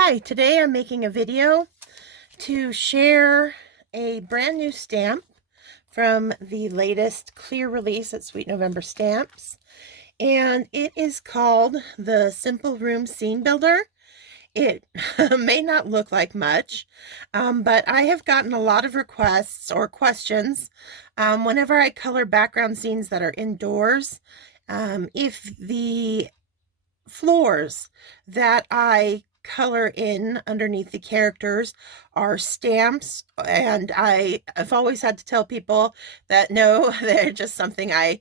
Hi, today I'm making a video to share a brand new stamp from the latest clear release at Sweet November Stamps, and it is called the Simple Room Scene Builder. It may not look like much, but I have gotten a lot of requests or questions whenever I color background scenes that are indoors. If the floors that I color in underneath the characters are stamps, and I've always had to tell people that no, they're just something I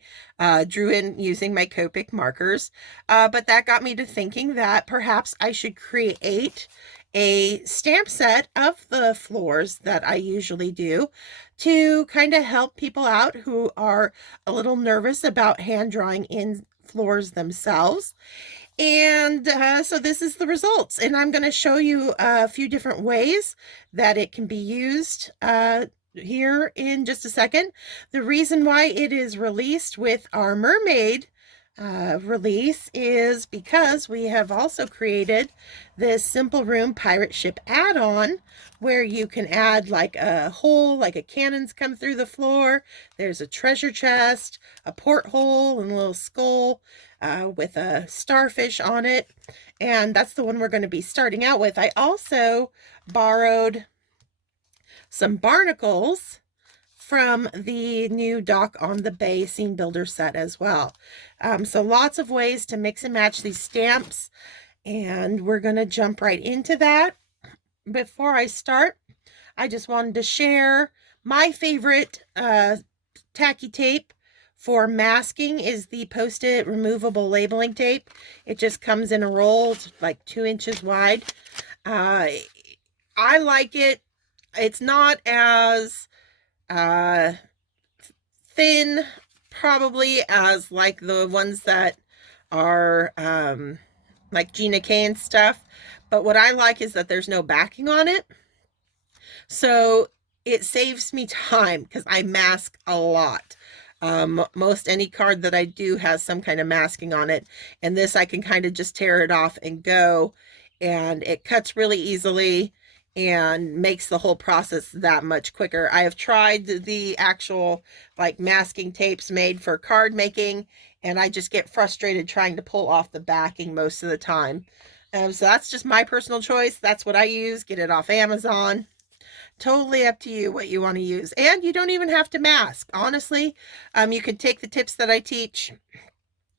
drew in using my Copic markers, but that got me to thinking that perhaps I should create a stamp set of the floors that I usually do to kind of help people out who are a little nervous about hand drawing in floors themselves. And so this is the results, and I'm going to show you a few different ways that it can be used here in just a second. The reason why it is released with our mermaid release is because we have also created this Simple Room pirate ship add-on where you can add like a hole, like a cannons come through the floor. There's a treasure chest, a porthole, and a little skull with a starfish on it, and that's the one we're going to be starting out with. I also borrowed some barnacles from the new Dock on the Bay Scene Builder set as well. So lots of ways to mix and match these stamps, and we're going to jump right into that. Before I start, I just wanted to share my favorite tacky tape for masking is the Post-it removable labeling tape. It just comes in a roll. It's like 2 inches wide. I like it. It's not as thin probably as like the ones that are like Gina K and stuff, but what I like is that there's no backing on it, so it saves me time because I mask a lot. Most any card that I do has some kind of masking on it, and this I can kind of just tear it off and go, and it cuts really easily and makes the whole process that much quicker. I have tried the actual like masking tapes made for card making, and I just get frustrated trying to pull off the backing most of the time. So that's just my personal choice. That's what I use. Get it off Amazon. Totally up to you what you want to use, and you don't even have to mask, honestly. You can take the tips that I teach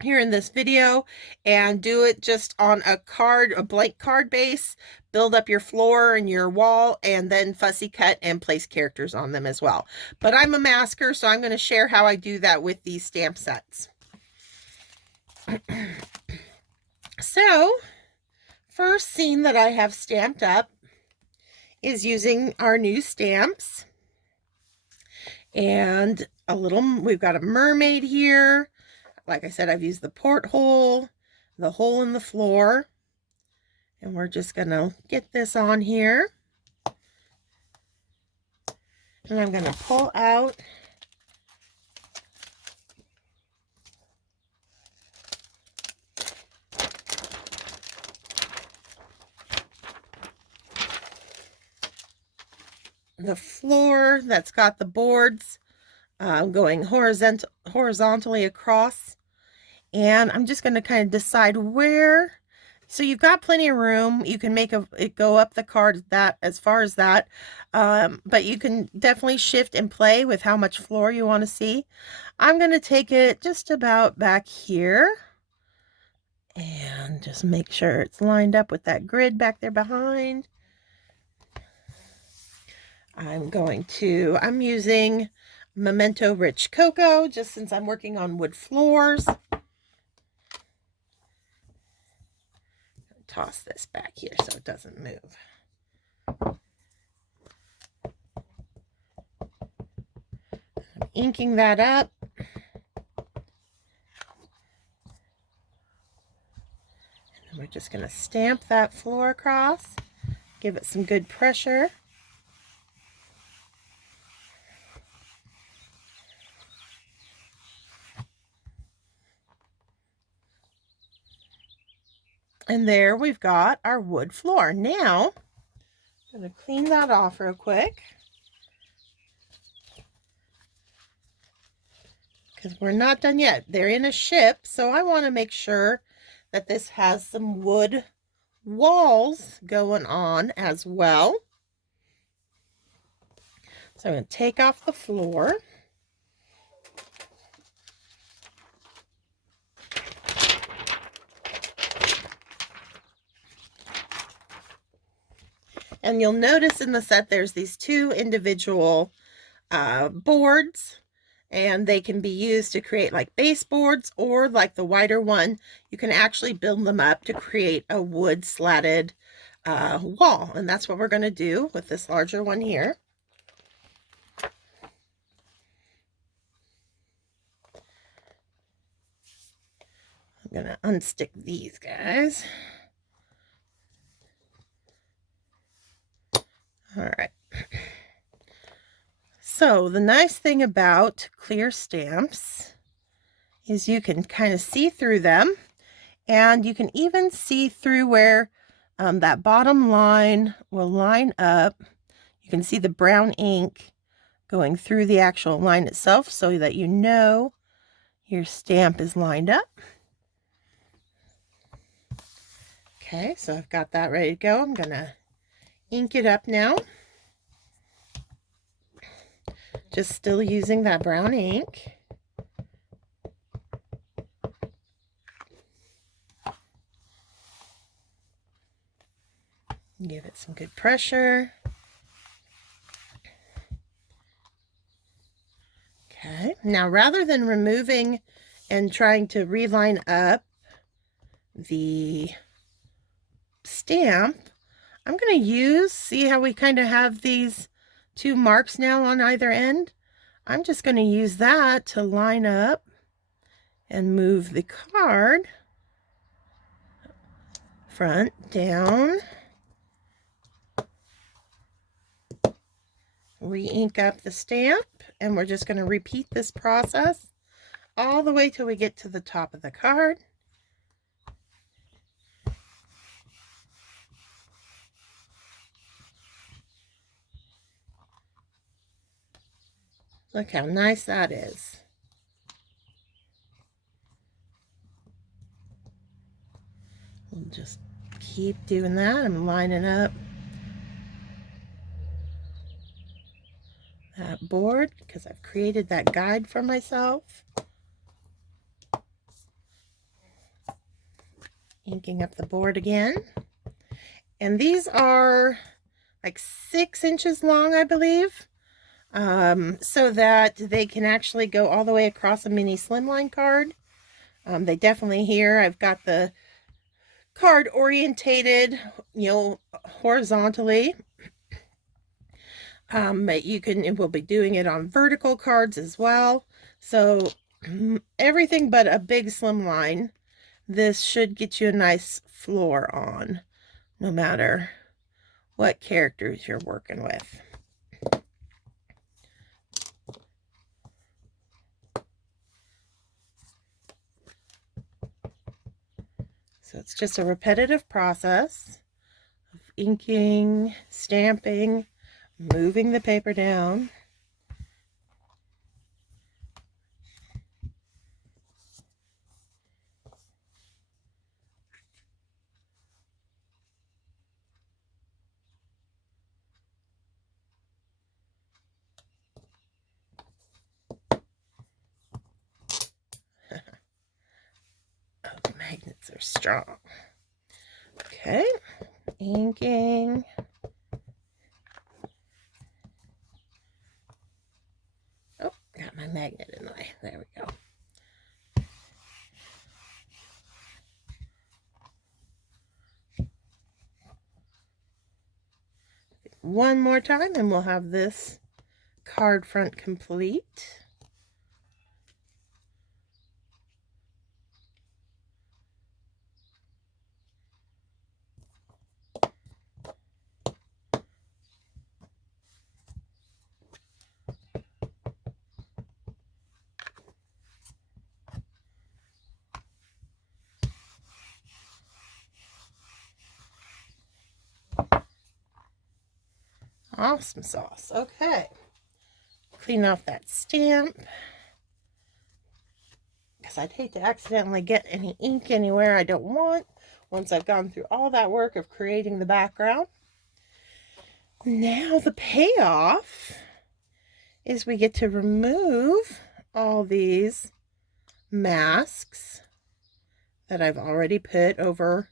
here in this video and do it just on a card, a blank card base, build up your floor and your wall, and then fussy cut and place characters on them as well. But I'm a masker, so I'm going to share how I do that with these stamp sets. So first scene that I have stamped up is using our new stamps, and we've got a mermaid here. Like I said, I've used the porthole, the hole in the floor, and we're just gonna get this on here, and I'm gonna pull out the floor that's got the boards going horizontally across, and I'm just going to kind of decide where. So you've got plenty of room. You can make it go up the card that as far as that, but you can definitely shift and play with how much floor you want to see. I'm going to take it just about back here and just make sure it's lined up with that grid back there behind. I'm using Memento Rich Cocoa just since I'm working on wood floors. Toss this back here so it doesn't move. I'm inking that up. And then we're just going to stamp that floor across, give it some good pressure. And there we've got our wood floor. Now, I'm going to clean that off real quick, because we're not done yet. They're in a ship, so I want to make sure that this has some wood walls going on as well. So I'm going to take off the floor. And you'll notice in the set there's these two individual boards, and they can be used to create like baseboards, or like the wider one, you can actually build them up to create a wood slatted wall. And that's what we're going to do with this larger one here. I'm going to unstick these guys. All right. So the nice thing about clear stamps is you can kind of see through them, and you can even see through where that bottom line will line up. You can see the brown ink going through the actual line itself, so that you know your stamp is lined up. Okay, so I've got that ready to go. I'm going to ink it up now. Just still using that brown ink. Give it some good pressure. Okay, now rather than removing and trying to reline up the stamp, I'm going to use, see how we kind of have these two marks now on either end? I'm just going to use that to line up and move the card front down. Re-ink up the stamp, and we're just going to repeat this process all the way till we get to the top of the card. Look how nice that is. We'll just keep doing that. I'm lining up that board because I've created that guide for myself. Inking up the board again. And these are like 6 inches long, I believe. So that they can actually go all the way across a mini slimline card. They definitely here, I've got the card orientated, horizontally. But we'll be doing it on vertical cards as well. So everything but a big slimline, this should get you a nice floor on, no matter what characters you're working with. So it's just a repetitive process of inking, stamping, moving the paper down. Oh, the magnets are strong. Okay, inking. Oh, got my magnet in the way. There we go. One more time and we'll have this card front complete. Awesome sauce. Okay. Clean off that stamp, because I'd hate to accidentally get any ink anywhere I don't want once I've gone through all that work of creating the background. Now the payoff is we get to remove all these masks that I've already put over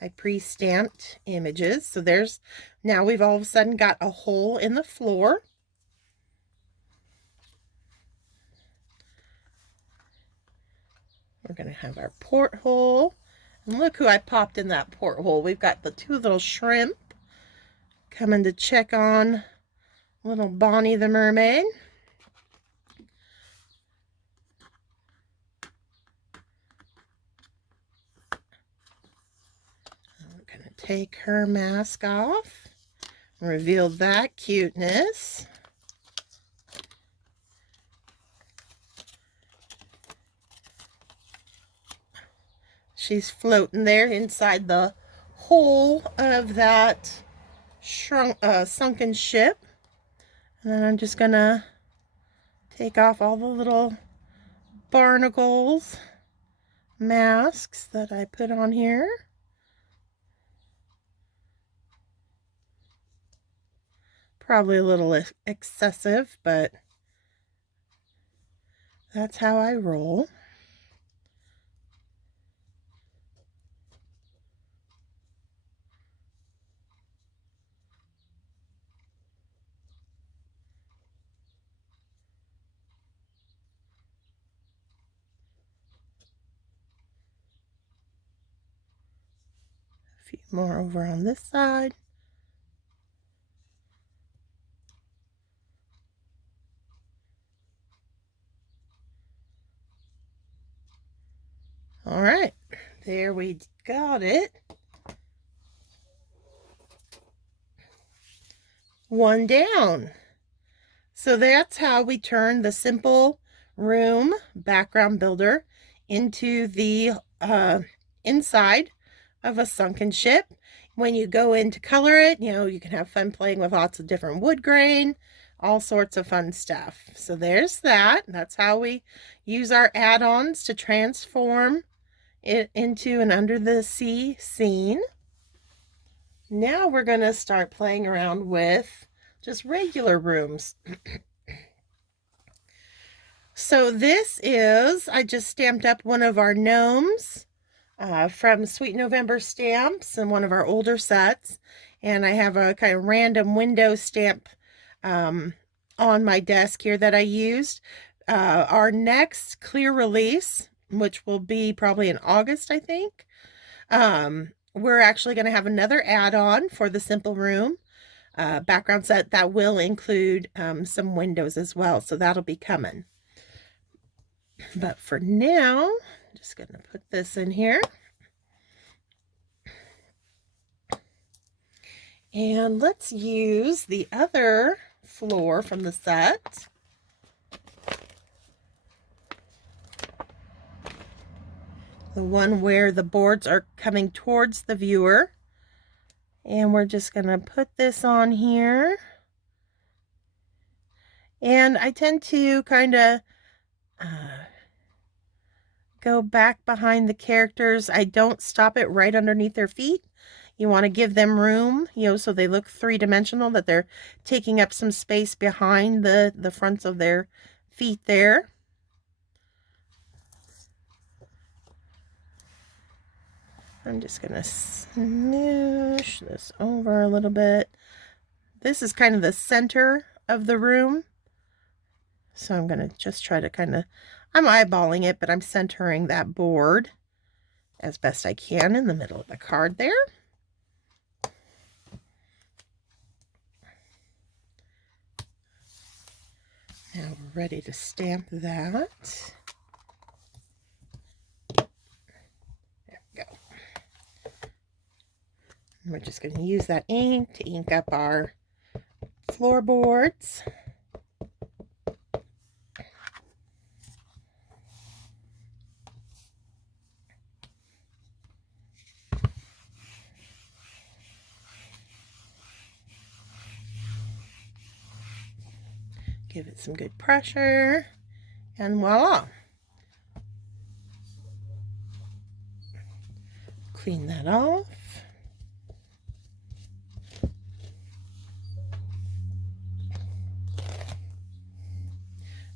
my pre-stamped images. So there's, now we've all of a sudden got a hole in the floor. We're going to have our porthole. And look who I popped in that porthole. We've got the two little shrimp coming to check on little Bonnie the mermaid. We're going to take her mask off. Reveal that cuteness. She's floating there inside the hole of that sunken ship. And then I'm just gonna take off all the little barnacles masks that I put on here. Probably a little excessive, but that's how I roll. A few more over on this side. All right, there we got it. One down. So that's how we turn the simple room background builder into the inside of a sunken ship. When you go in to color it, you know, you can have fun playing with lots of different wood grain, all sorts of fun stuff. So there's that. That's how we use our add-ons to transform it into an under the sea scene. Now we're going to start playing around with just regular rooms. So this is, I just stamped up one of our gnomes from Sweet November Stamps and one of our older sets. And I have a kind of random window stamp on my desk here that I used. Our next clear release, which will be probably in August, I think. We're actually going to have another add-on for the simple room background set that will include some windows as well. So that'll be coming. But for now, I'm just going to put this in here. And let's use the other floor from the set. The one where the boards are coming towards the viewer. And we're just going to put this on here. And I tend to kind of go back behind the characters. I don't stop it right underneath their feet. You want to give them room, you know, so they look three-dimensional, that they're taking up some space behind the fronts of their feet there. I'm just going to smoosh this over a little bit. This is kind of the center of the room. So I'm going to just try to kind of, I'm eyeballing it, but I'm centering that board as best I can in the middle of the card there. Now we're ready to stamp that. There we go. And we're just going to use that ink to ink up our floorboards. Give it some good pressure, and voila. Clean that off.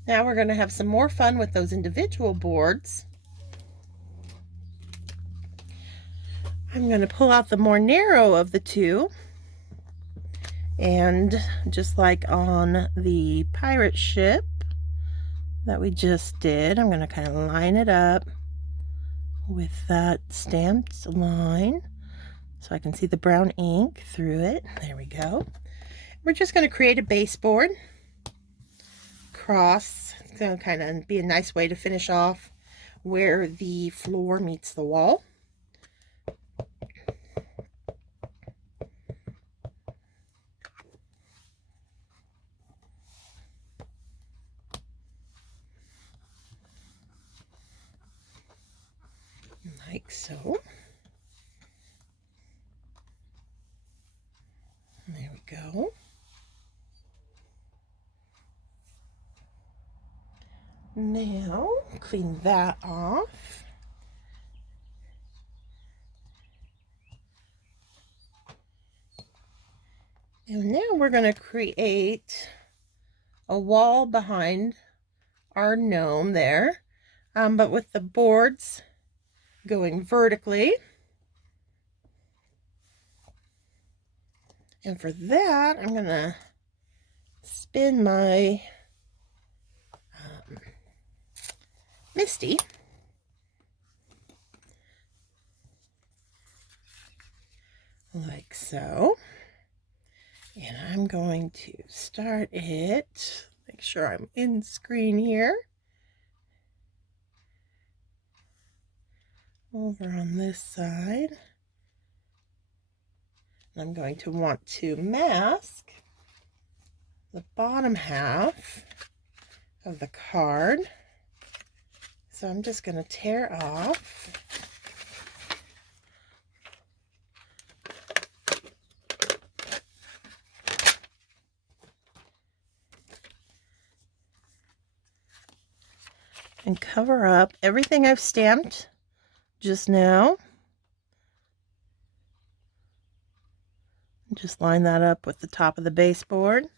Now we're going to have some more fun with those individual boards. I'm going to pull out the more narrow of the two, and just like on the pirate ship that we just did, I'm going to kind of line it up with that stamped line so I can see the brown ink through it. There we go. We're just going to create a baseboard cross. It's going to kind of be a nice way to finish off where the floor meets the wall. Like so. There we go. Now, clean that off. And now we're going to create a wall behind our gnome there, but with the boards going vertically. And for that, I'm going to spin my Misty. Like so. And I'm going to start it. Make sure I'm in screen here. Over on this side. I'm going to want to mask the bottom half of the card. So I'm just going to tear off and cover up everything I've stamped just now. Just line that up with the top of the baseboard.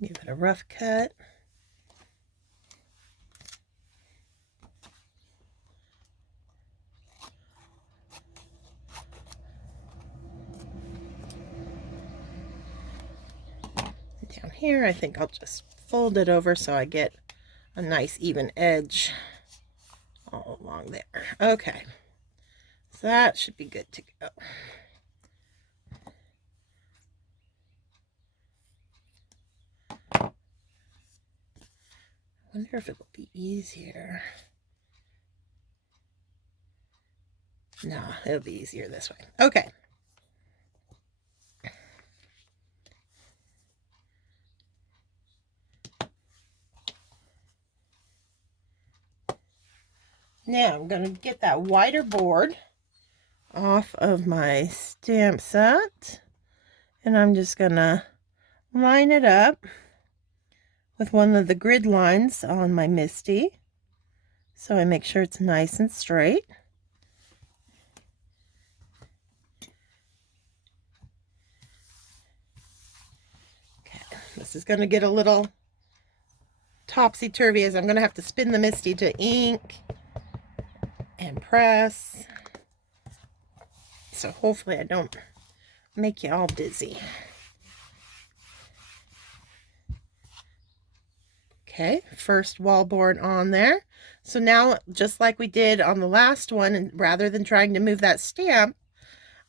Give it a rough cut. Down here, I think I'll just fold it over so I get a nice even edge all along there. Okay, so that should be good to go. I wonder if it'll be easier. No, it'll be easier this way. Okay. Now I'm going to get that wider board off of my stamp set, and I'm just going to line it up with one of the grid lines on my Misty, so I make sure it's nice and straight. Okay, this is going to get a little topsy-turvy as I'm going to have to spin the Misty to ink and press. So hopefully I don't make you all dizzy. Okay, first wall board on there. So now, just like we did on the last one, and rather than trying to move that stamp,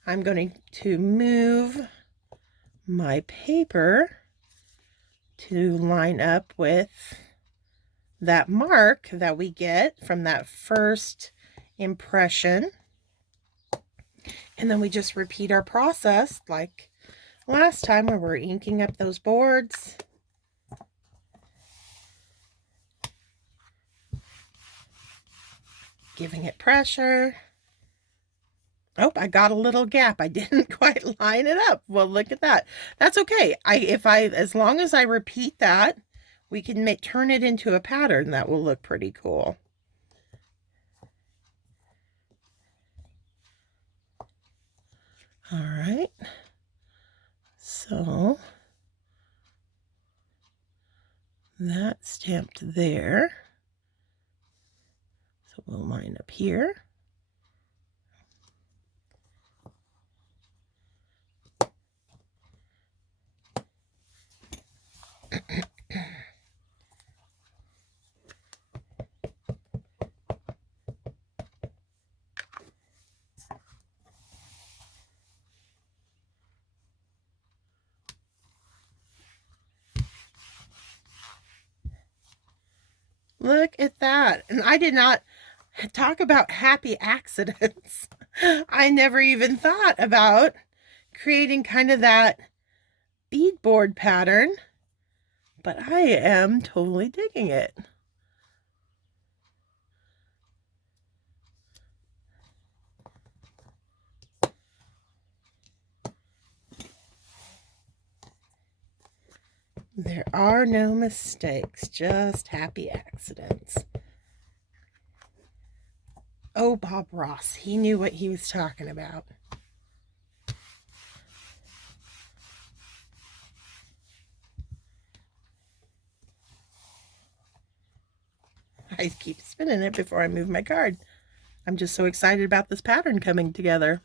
I'm going to move my paper to line up with that mark that we get from that first impression. And then we just repeat our process like last time where we're inking up those boards. Giving it pressure. Oh, I got a little gap. I didn't quite line it up. Well, look at that. That's okay. As long as I repeat that, we can turn it into a pattern that will look pretty cool. All right. So that's stamped there. So we'll line up here. Look at that. And I did not talk about happy accidents. I never even thought about creating kind of that beadboard pattern, but I am totally digging it. There are no mistakes, just happy accidents. Oh, Bob Ross, he knew what he was talking about. I keep spinning it before I move my card. I'm just so excited about this pattern coming together.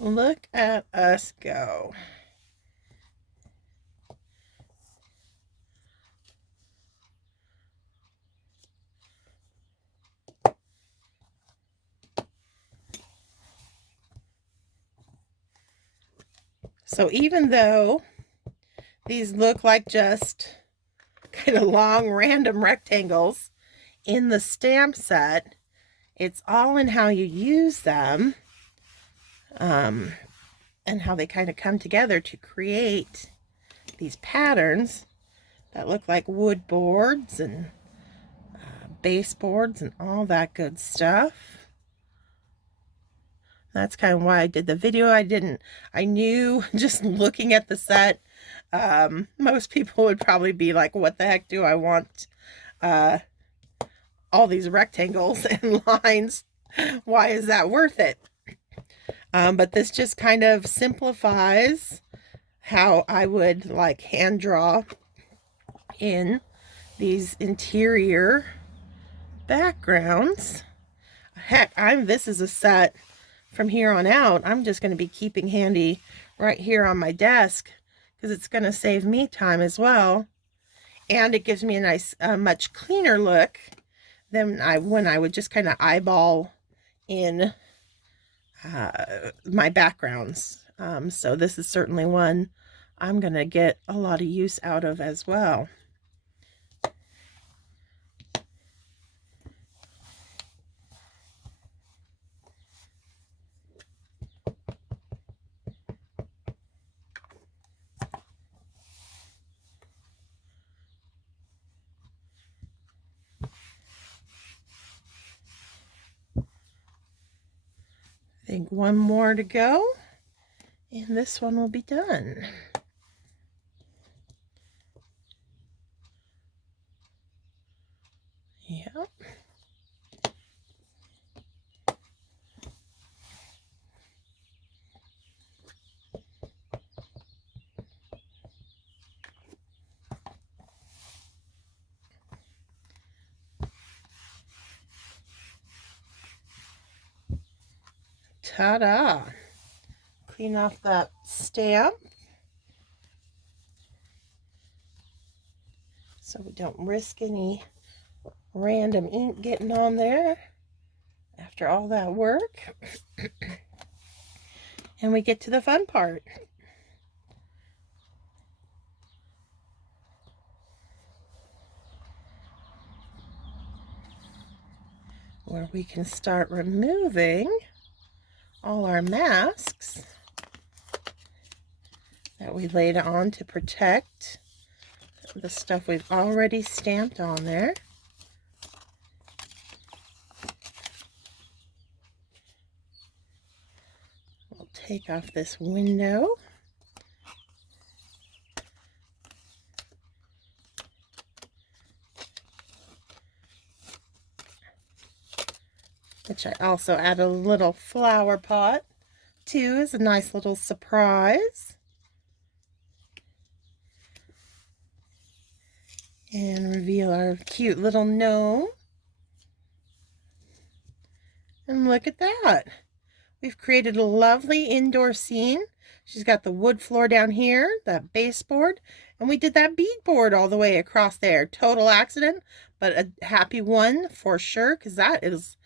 Look at us go. So even though these look like just kind of long random rectangles in the stamp set, it's all in how you use them, and how they kind of come together to create these patterns that look like wood boards and baseboards and all that good stuff. That's kind of why I did the video. I knew just looking at the set, most people would probably be like, what the heck do I want all these rectangles and lines? Why is that worth it? But this just kind of simplifies how I would like hand draw in these interior backgrounds. Heck, this is a set from here on out. I'm just going to be keeping handy right here on my desk because it's going to save me time as well. And it gives me a nice, much cleaner look than when I would just kind of eyeball in my backgrounds. So this is certainly one I'm going to get a lot of use out of as well. I think one more to go, and this one will be done. Yep. Ta-da! Clean off that stamp so we don't risk any random ink getting on there after all that work. And we get to the fun part. where we can start removing all our masks that we laid on to protect the stuff we've already stamped on there. We'll take off this window. Which I also add a little flower pot to as a nice little surprise. And reveal our cute little gnome. And look at that. We've created a lovely indoor scene. She's got the wood floor down here, that baseboard, and we did that beadboard all the way across there. Total accident, but a happy one for sure, because that is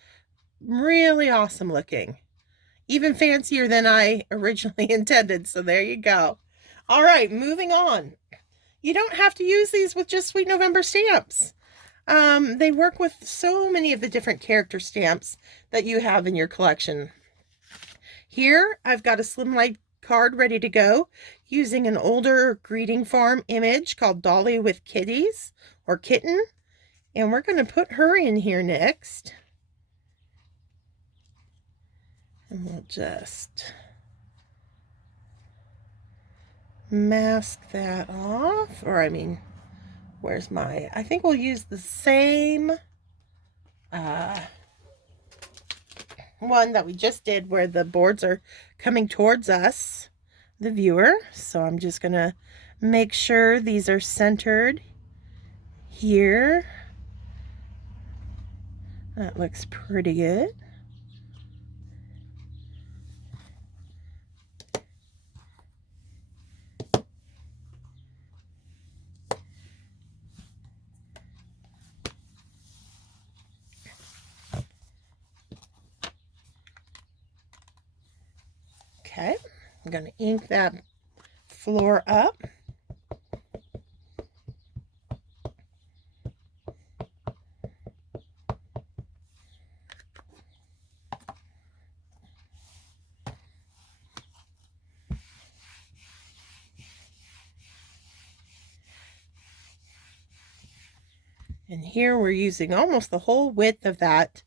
really awesome looking. Even fancier than I originally intended, so there you go. All right, moving on. You don't have to use these with just Sweet November stamps. They work with so many of the different character stamps that you have in your collection. Here, I've got a Slimline card ready to go using an older greeting farm image called Dolly with Kitties, or Kitten. And we're going to put her in here next. And we'll just mask that off. Or, I mean, where's my... I think we'll use the same one that we just did where the boards are coming towards us, the viewer. So I'm just going to make sure these are centered here. That looks pretty good. Okay, I'm going to ink that floor up. And here we're using almost the whole width of that,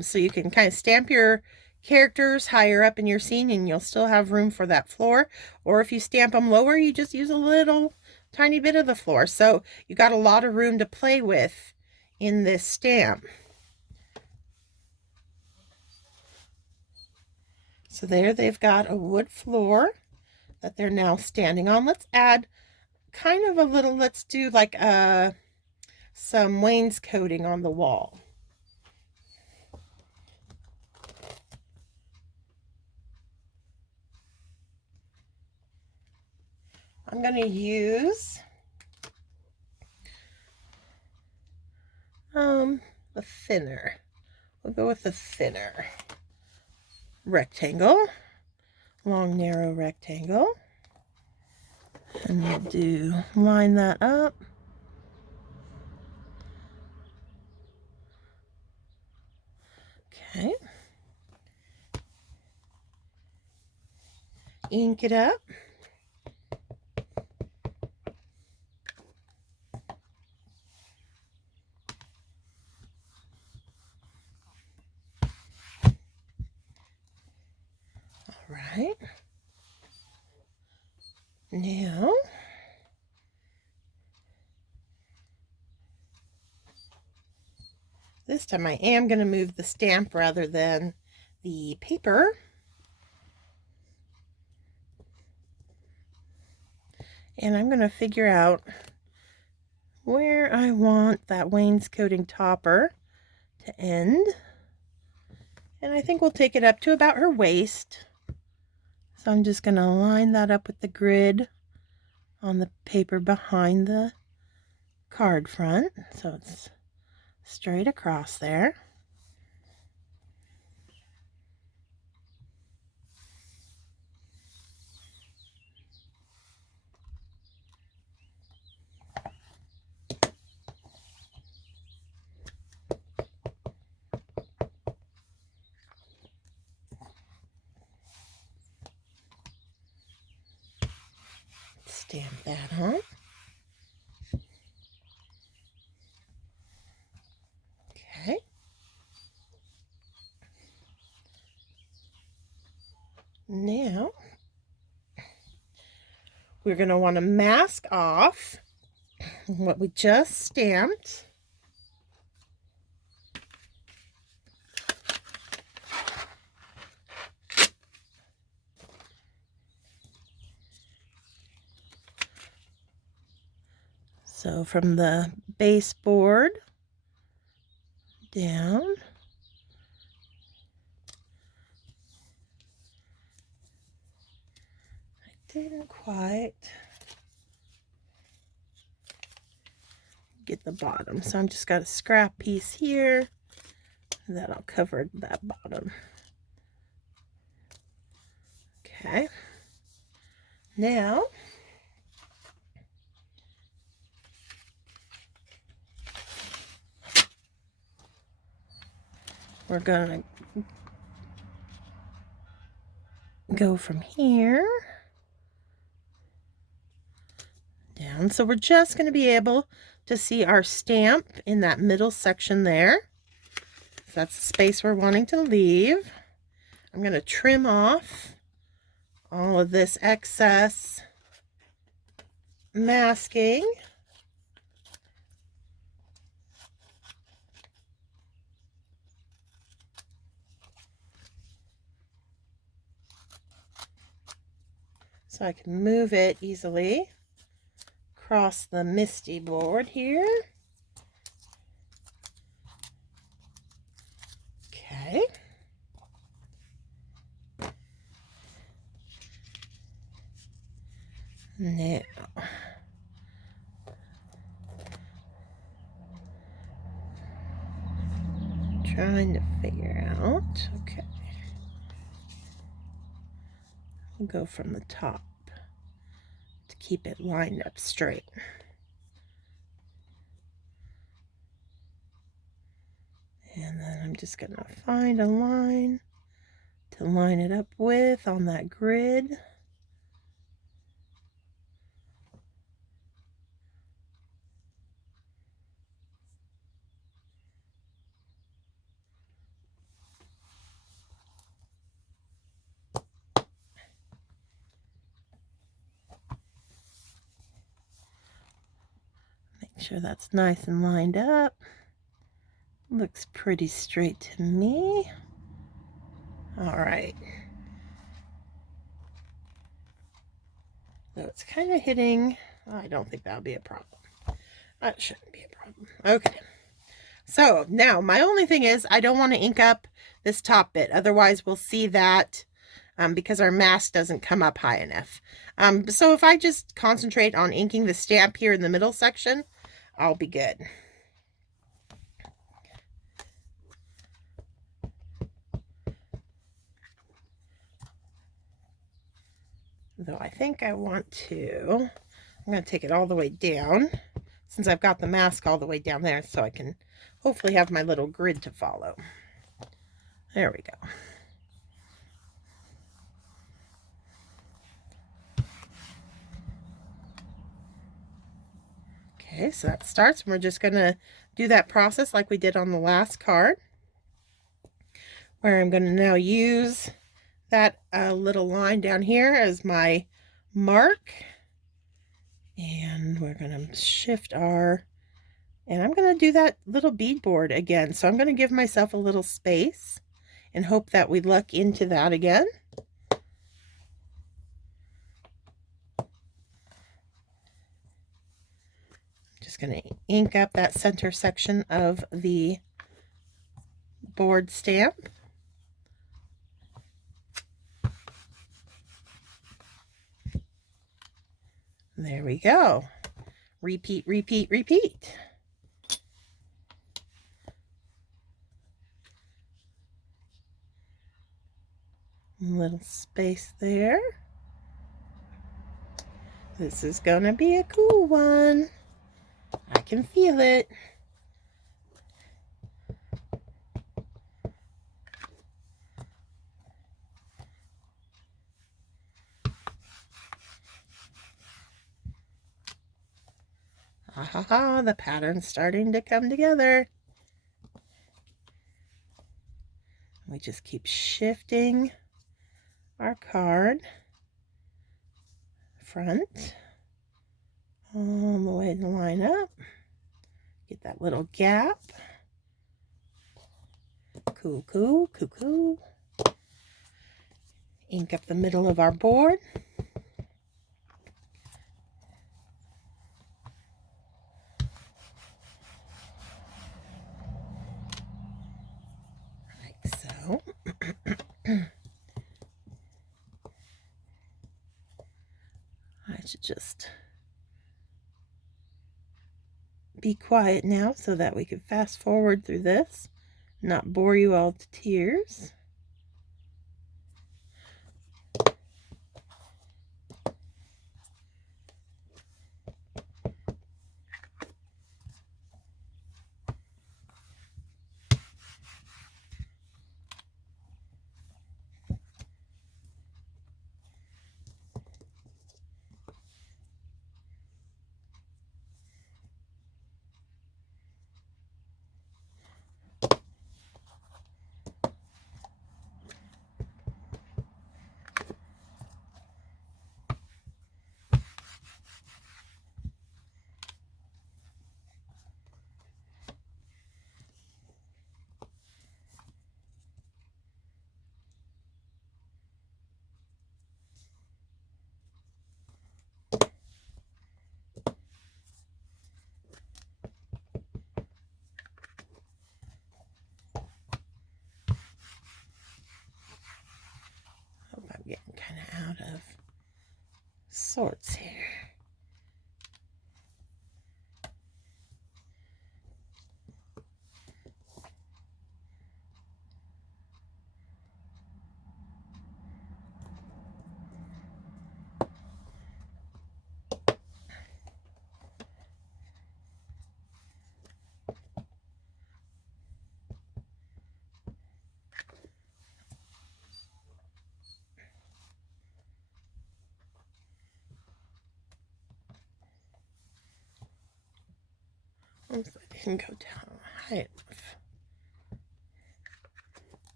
so you can kind of stamp your characters higher up in your scene and you'll still have room for that floor. Or if you stamp them lower, you just use a little tiny bit of the floor. So you got a lot of room to play with in this stamp. So there they've got a wood floor that they're now standing on. Let's add kind of a little, let's do like some wainscoting on the wall. I'm going to use the thinner. We'll go with the thinner rectangle, long narrow rectangle, and we'll line that up. Okay, ink it up. All right, now this time I am going to move the stamp rather than the paper. And I'm going to figure out where I want that wainscoting topper to end. And I think we'll take it up to about her waist. So I'm just going to line that up with the grid on the paper behind the card front. So it's straight across there. stamp that on. Okay. Now, we're going to want to mask off what we just stamped. So from the baseboard down. I didn't quite get the bottom, so I'm just got a scrap piece here that'll cover that bottom. Okay. Now we're gonna go from here down. So we're just going to be able to see our stamp in that middle section there. So that's the space we're wanting to leave. I'm going to trim off all of this excess masking. So I can move it easily across the Misty board here. Okay. Now, trying to figure out, okay. We'll go from the top to keep it lined up straight. And then I'm just going to find a line to line it up with on that grid. Make sure that's nice and lined up. Looks pretty straight to me. All right. So it's kind of hitting. I don't think that'll be a problem. That shouldn't be a problem. Okay. So now my only thing is I don't want to ink up this top bit. Otherwise we'll see that because our mask doesn't come up high enough. So if I just concentrate on inking the stamp here in the middle section, I'll be good. Though I think I want to, I'm going to take it all the way down since I've got the mask all the way down there so I can hopefully have my little grid to follow. There we go. Okay, so that starts, and we're just going to do that process like we did on the last card, where I'm going to now use that little line down here as my mark, and we're going to shift our, and I'm going to do that little beadboard again, so I'm going to give myself a little space and hope that we look into that again. Just going to ink up that center section of the board stamp. There we go. Repeat, repeat, repeat. Little space there. This is gonna be a cool one. I can feel it. Ha ha ha, the pattern's starting to come together. We just keep shifting our card front all the way to line up. Get that little gap. Cool, cool, cool, cool. Ink up the middle of our board. Like so. I should just be quiet now so that we can fast forward through this, not bore you all to tears. I'm getting kind of out of sorts here. Oops, I didn't go down high enough.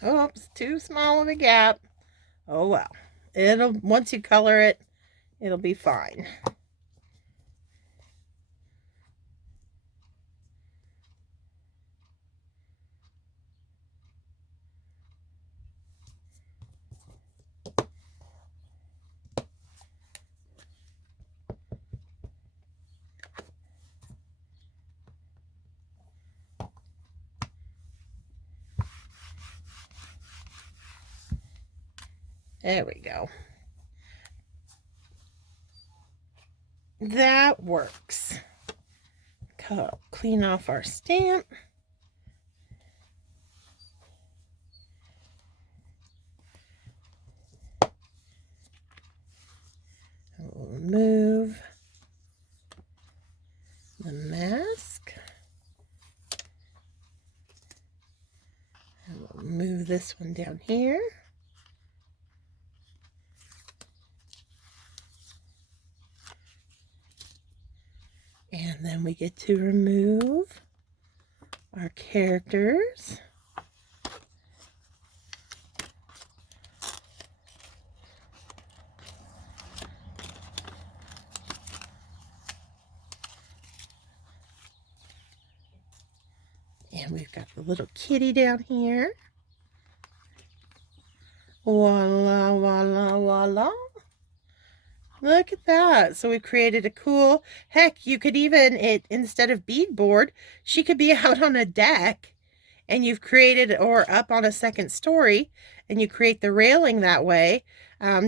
Oops, too small of a gap. Oh well. Once you color it, it'll be fine. There we go. That works. Clean off our stamp. We'll remove the mask. And we'll move this one down here. And then we get to remove our characters. And we've got the little kitty down here. Voila, voila, voila. Look at that. So we created a cool, heck, you could even, instead of beadboard, she could be out on a deck and you've created, or up on a second story, and you create the railing that way,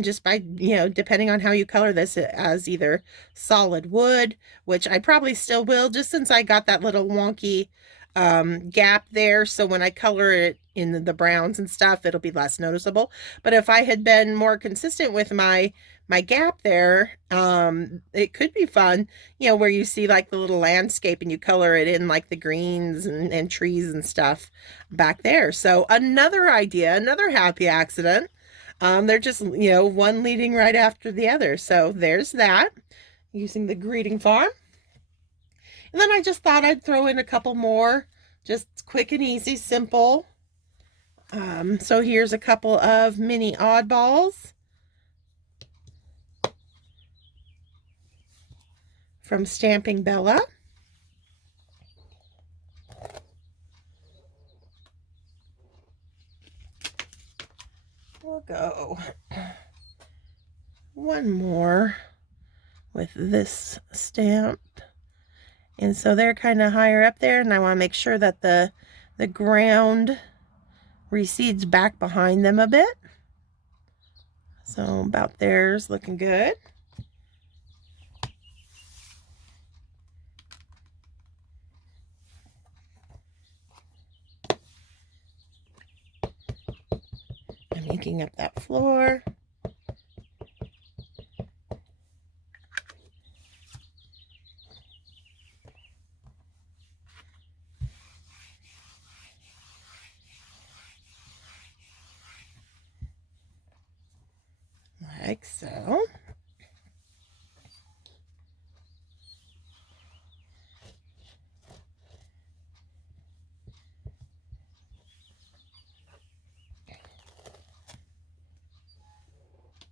just by, depending on how you color this, as either solid wood, which I probably still will, just since I got that little wonky gap there, so when I color it in the browns and stuff, it'll be less noticeable. But if I had been more consistent with my gap there, it could be fun, where you see like the little landscape and you color it in like the greens and trees and stuff back there. So another idea, another happy accident. They're just, one leading right after the other. So there's that, using the greeting farm. And then I just thought I'd throw in a couple more, just quick and easy, simple. So here's a couple of mini oddballs from Stamping Bella. We'll go one more with this stamp. And so they're kind of higher up there, and I want to make sure that the ground recedes back behind them a bit. So about there's looking good. I'm inking up that floor. Like so.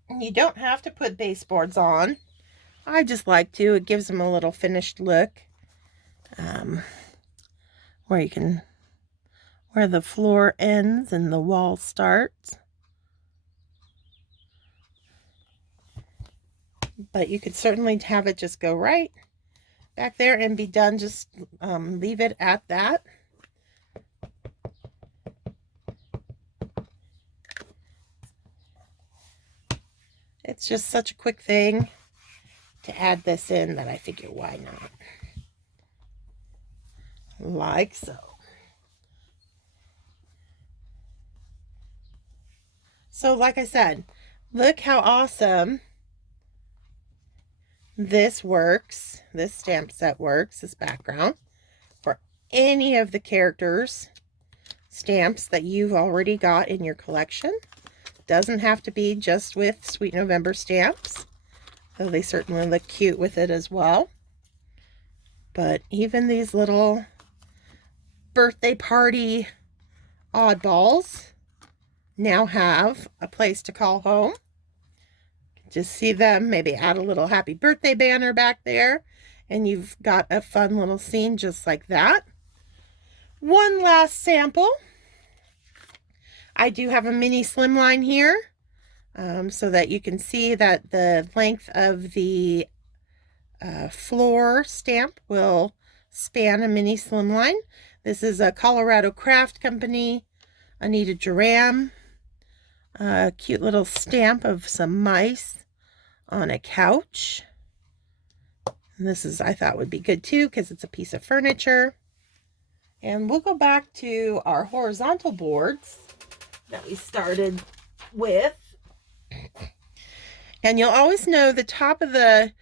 And you don't have to put baseboards on. I just like to. It gives them a little finished look. Where you can, where the floor ends and the wall starts. But you could certainly have it just go right back there and be done. Just leave it at that. It's just such a quick thing to add this in that I figure, why not? Like so. So like I said, look how awesome this works. This stamp set works, this background, for any of the characters' stamps that you've already got in your collection. Doesn't have to be just with Sweet November stamps, though they certainly look cute with it as well. But even these little birthday party oddballs now have a place to call home. Just see them, maybe add a little happy birthday banner back there, and you've got a fun little scene just like that. One last sample. I do have a mini slimline here, so that you can see that the length of the floor stamp will span a mini slimline. This is a Colorado Craft Company, Anita Duran. A cute little stamp of some mice on a couch. And this is, I thought, would be good too, because it's a piece of furniture. And we'll go back to our horizontal boards that we started with. And you'll always know the top of the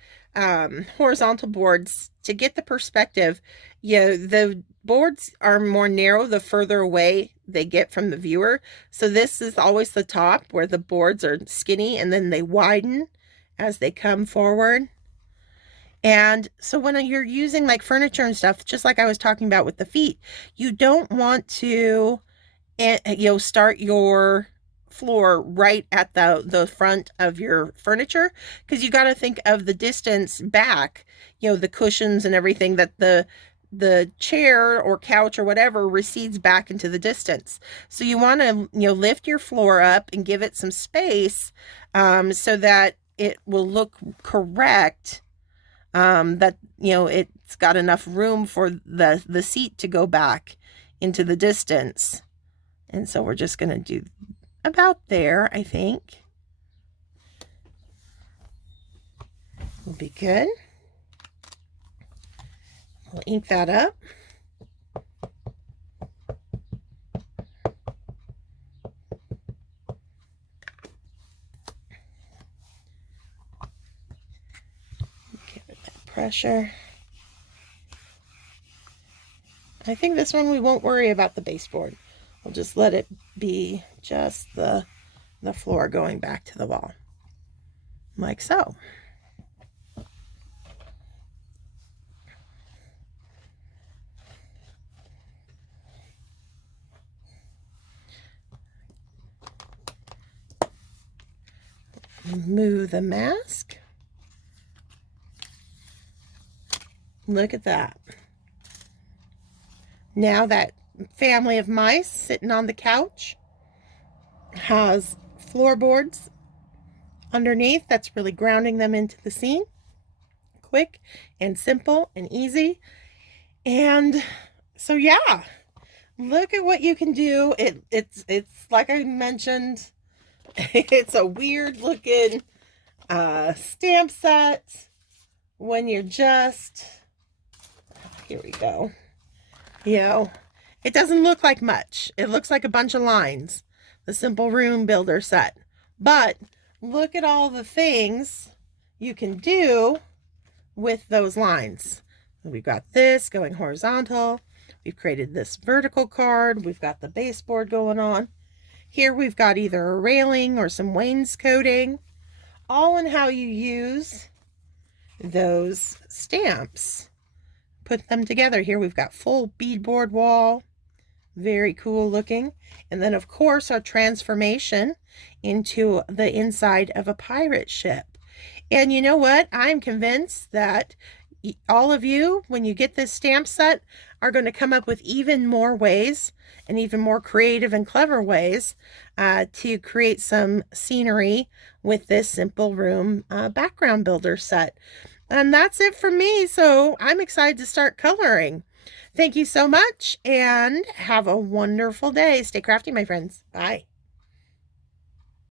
horizontal boards, to get the perspective, the boards are more narrow the further away they get from the viewer. So this is always the top where the boards are skinny, and then they widen as they come forward. And so when you're using like furniture and stuff, just like I was talking about with the feet, you don't want to start your floor right at the front of your furniture, because you got to think of the distance back, the cushions and everything, that the chair or couch or whatever recedes back into the distance. So you want to lift your floor up and give it some space, so that it will look correct, that it's got enough room for the seat to go back into the distance. And so we're just going to do about there, I think. Will be good. We'll ink that up. Give it that pressure. I think this one we won't worry about the baseboard. We'll just let it be just the floor going back to the wall, like so. Move the mask. Look at that. Now that family of mice sitting on the couch has floorboards underneath. That's really grounding them into the scene. Quick and simple and easy. And so yeah, look at what you can do. It's like I mentioned, it's a weird looking stamp set when you're just, here we go. You know, it doesn't look like much. It looks like a bunch of lines, the Simple Room Builder set. But look at all the things you can do with those lines. We've got this going horizontal. We've created this vertical card. We've got the baseboard going on. Here we've got either a railing or some wainscoting, all in how you use those stamps. Put them together. Here we've got full beadboard wall. Very cool looking. And then of course our transformation into the inside of a pirate ship. And you know what? I'm convinced that all of you, when you get this stamp set, are going to come up with even more ways and even more creative and clever ways to create some scenery with this Simple Room background builder set. And that's it for me. So I'm excited to start coloring. Thank you so much and have a wonderful day. Stay crafty, my friends. Bye.